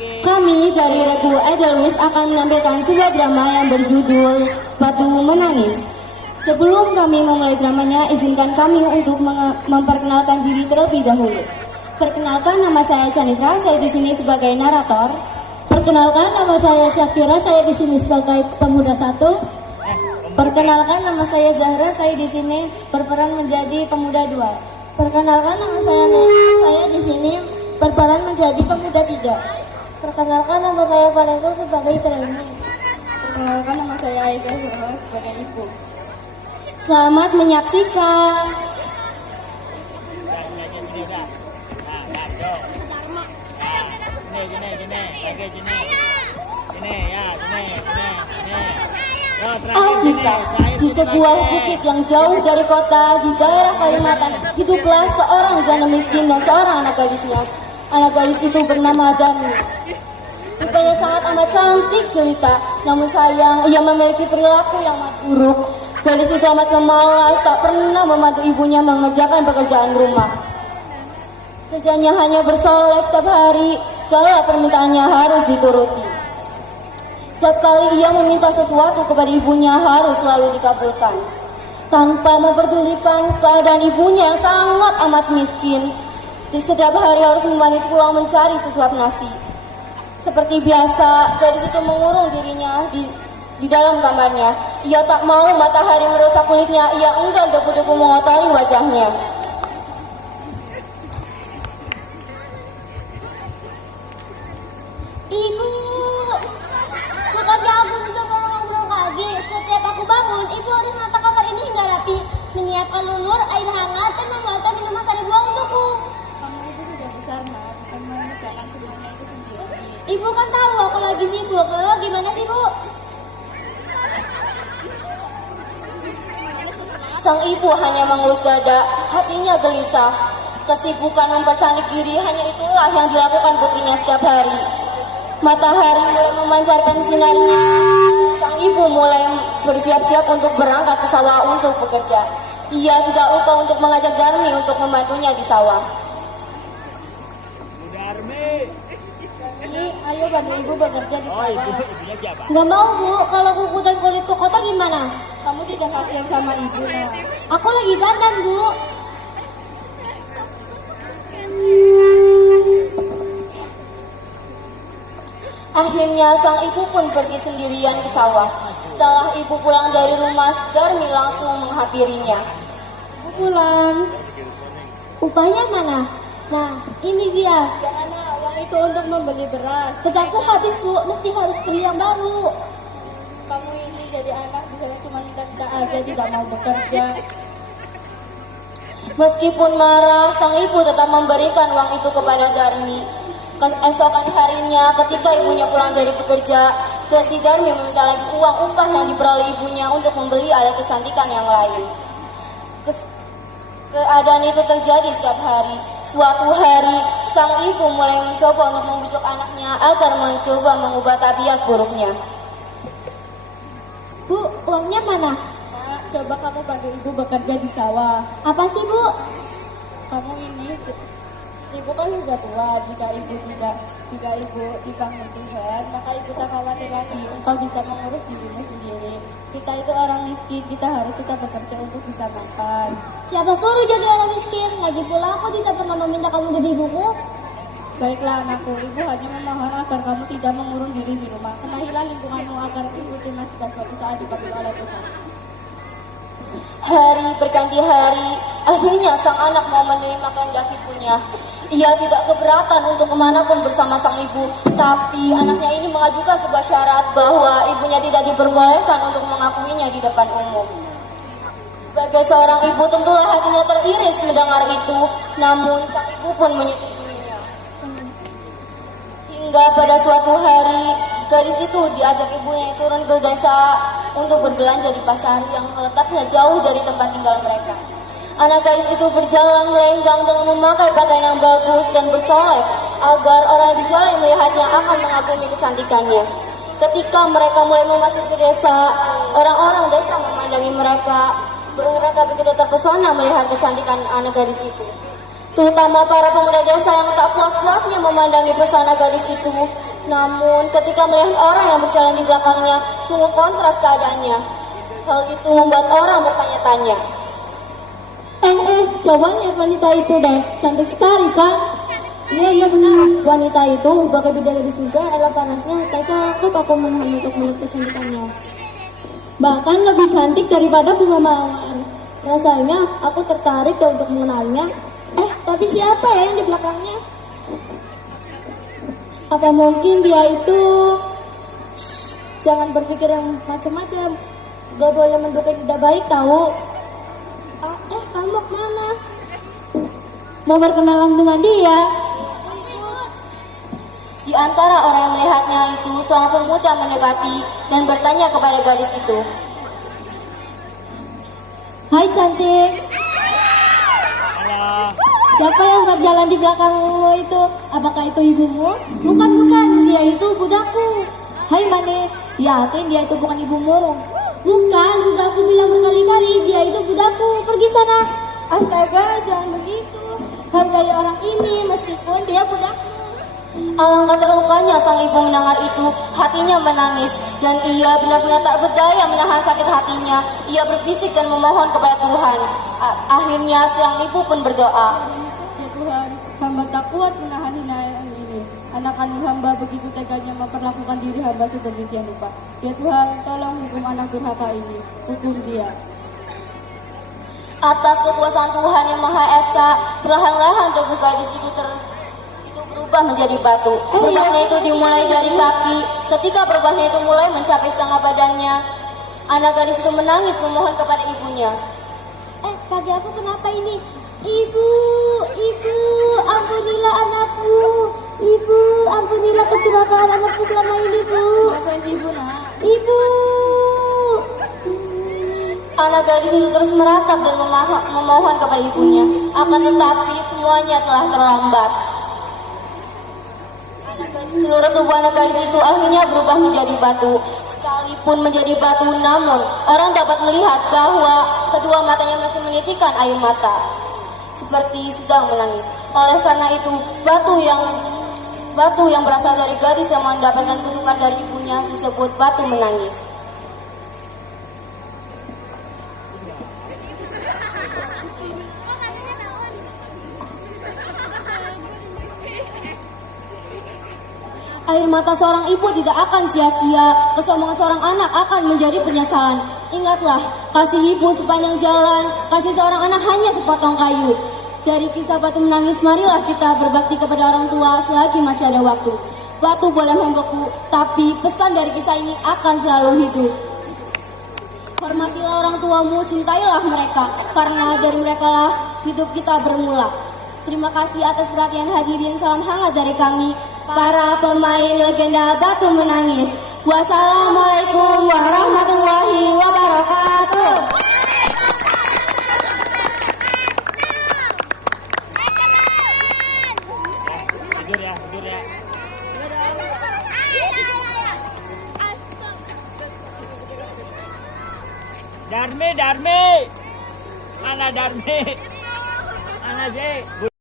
Kami dari Regu Edelweiss akan menampilkan sebuah drama yang berjudul Batu Menangis. Sebelum kami memulai dramanya, izinkan kami untuk memperkenalkan diri terlebih dahulu. Perkenalkan, nama saya Canitra, saya di sini sebagai narator. Perkenalkan, nama saya Syakira, saya di sini sebagai pemuda satu. Perkenalkan, nama saya Zahra, saya di sini berperan menjadi pemuda dua. Perkenalkan, nama saya Nena, saya di sini berperan menjadi pemuda tiga. Perkenalkan, nama saya Vanessa sebagai trainee. Perkenalkan, nama saya Aida sebagai ibu. Selamat menyaksikan. Alkisah, di sebuah bukit yang jauh dari kota di daerah Kalimantan, hiduplah seorang janda miskin dan seorang anak gadisnya. Anak gadis itu bernama Dani. Rupanya sangat amat cantik jelita, namun sayang ia memiliki perilaku yang amat buruk. Gadis itu amat pemalas, tak pernah membantu ibunya mengerjakan pekerjaan rumah. Kerjanya hanya bersolek setiap hari, segala permintaannya harus dituruti. Setiap kali ia meminta sesuatu kepada ibunya harus selalu dikabulkan. Tanpa memperdulikan keadaan ibunya yang sangat amat miskin, setiap hari harus membantu pulang mencari sesuap nasi. Seperti biasa, gadis itu mengurung dirinya di dalam kamarnya. Ia tak mau matahari merusak kulitnya, ia enggan debu-debu mengotori wajahnya. Ibu, bukankah aku sudah ngobrol lagi? Setiap aku bangun, ibu harus menata kamar ini hingga rapi, menyiapkan lulur, air hangat, dan membuatkan minuman sari buah untukku. Kamu itu sudah besar, nak, bisa mengerjakan semuanya itu sendiri. Ibu kan tahu aku lagi sibuk. Gimana sih, Bu? Sang ibu hanya mengelus dada, hatinya gelisah. Kesibukan mempercantik diri hanya itulah yang dilakukan putrinya setiap hari. Matahari mulai memancarkan sinarnya. Sang ibu mulai bersiap-siap untuk berangkat ke sawah untuk bekerja. Ia tidak lupa untuk mengajak Darmi untuk membantunya di sawah. Ayo bantu ibu bekerja di sawah. Ibunya siapa? Gak mau, Bu. Kalau kuku dan kulitku kotor gimana? Kamu tidak kasihan sama ibu, nak. Aku lagi dandan, Bu. Akhirnya sang ibu pun pergi sendirian ke sawah. Setelah ibu pulang dari rumah, Darmi langsung menghampirinya. Ibu pulang. Upahnya mana? Nah, ini dia. Jangan, nak, uang itu untuk membeli beras. Pecaku habis, Bu. Mesti harus beli yang baru. Kamu ini jadi anak misalnya cuma minta-minta aja, tidak mau bekerja. Meskipun marah, sang ibu tetap memberikan uang itu kepada Darmi. Keesokan harinya, ketika ibunya pulang dari bekerja, si Darmi meminta lagi uang upah yang diperoleh ibunya untuk membeli alat kecantikan yang lain. Keadaan itu terjadi setiap hari. Suatu hari, sang ibu mulai mencoba untuk membujuk anaknya agar mencoba mengubah tabiat buruknya. Bu, uangnya mana? Nak, coba kamu bantu ibu bekerja di sawah. Apa sih, Bu? Kamu ini, ibu kan sudah tua. Jika ibu dipanggil Tuhan, maka ibu tak khawatir lagi. Engkau bisa mengurus dirimu sendiri. Kita itu orang miskin, kita harus tetap bekerja untuk bisa makan. Siapa suruh jadi orang miskin? Lagi pula aku tidak pernah meminta kamu jadi ibuku. Baiklah anakku, ibu hanya memohon agar kamu tidak mengurung diri di rumah. Kenahilah lingkunganmu agar ibu terima jika suatu saat dipanggil oleh Tuhan. Hari berganti hari, akhirnya sang anak mau menerima kehendak ibunya. Ia tidak keberatan untuk kemanapun bersama sang ibu, tapi anaknya ini mengajukan sebuah syarat bahwa ibunya tidak diperbolehkan untuk mengakuinya di depan umum. Sebagai seorang ibu tentulah hatinya teriris mendengar itu, namun sang ibu pun menyetujuinya. Hingga pada suatu hari, gadis itu diajak ibunya turun ke desa untuk berbelanja di pasar yang letaknya jauh dari tempat tinggal mereka. Anak gadis itu berjalan melenggang dengan memakai pakaian yang bagus dan bersolek agar orang di jalan melihatnya akan mengagumi kecantikannya. Ketika mereka mulai memasuki desa, orang-orang desa memandangi mereka. Mereka begitu terpesona melihat kecantikan anak gadis itu. Terutama para pemuda desa yang tak puas-puasnya memandangi pesona gadis itu. Namun ketika melihat orang yang berjalan di belakangnya, sungguh kontras keadaannya. Hal itu membuat orang bertanya-tanya. Coba lihat wanita itu deh, cantik sekali kan? Iya benar, wanita itu bagai bidadari surga, adalah panasnya, tak sanggup aku menahan untuk melihat kecantikannya. Bahkan lebih cantik daripada bunga mawar. Rasanya aku tertarik untuk mengenalnya. Tapi siapa ya yang di belakangnya? Apa mungkin dia itu... Jangan berpikir yang macam-macam. Gak boleh menduga yang tidak baik tahu. Kamu mana? Mau berkenalan dengan dia? Di antara orang yang melihatnya itu, seorang pemuda mendekati dan bertanya kepada gadis itu. Hai cantik. Halo. Siapa yang berjalan di belakangmu itu? Apakah itu ibumu? Bukan, dia itu budakku. Hai manis, yakin dia itu bukan ibumu? Bukan, sudah aku bilang berkali-kali, dia itu budakku. Pergi sana. Astaga, jangan begitu. Hargai orang ini meskipun dia budakmu. Alangkah terlukanya sang ibu mendengar itu, hatinya menangis dan ia benar-benar tak berdaya menahan sakit hatinya. Ia berbisik dan memohon kepada Tuhan. Akhirnya sang ibu pun berdoa. Ya Tuhan, hamba tak kuat menahan hinaan ini. Anak kandung hamba begitu teganya memperlakukan diri hamba sedemikian rupa. Ya Tuhan, tolong hukum anak durhaka ini. Hukum dia. Atas kekuasaan Tuhan yang Maha Esa, perlahan-lahan tubuh gadis itu berubah menjadi batu. Perubahannya itu dimulai dari kaki. Ketika perubahannya itu mulai mencapai setengah badannya, anak gadis itu menangis memohon kepada ibunya. Kaki aku kenapa ini? Ibu, ampunilah anakku. Ibu, ampunilah kecelakaan anakku selama ini, Bu. Maafkan ibu nak. Ibu. Anak gadis itu terus meratap dan memohon kepada ibunya. Akan tetapi semuanya telah terlambat. Seluruh tubuh anak gadis itu akhirnya berubah menjadi batu. Sekalipun menjadi batu, namun orang dapat melihat bahwa kedua matanya masih menitikkan air mata, seperti sedang menangis. Oleh karena itu, batu yang berasal dari gadis yang mendapatkan kutukan dari ibunya disebut batu menangis. Air mata seorang ibu tidak akan sia-sia, kesombongan seorang anak akan menjadi penyesalan. Ingatlah, kasih ibu sepanjang jalan, kasih seorang anak hanya sepotong kayu. Dari kisah batu menangis, marilah kita berbakti kepada orang tua selagi masih ada waktu. Batu boleh membeku, tapi pesan dari kisah ini akan selalu hidup. Hormatilah orang tuamu, cintailah mereka, karena dari mereka lah hidup kita bermula. Terima kasih atas perhatian hadirin, salam hangat dari kami, para pemain legenda Batu Menangis. Wassalamualaikum warahmatullahi wabarakatuh. Tidur ya. Darmi. Ana Darmi. Ana sih.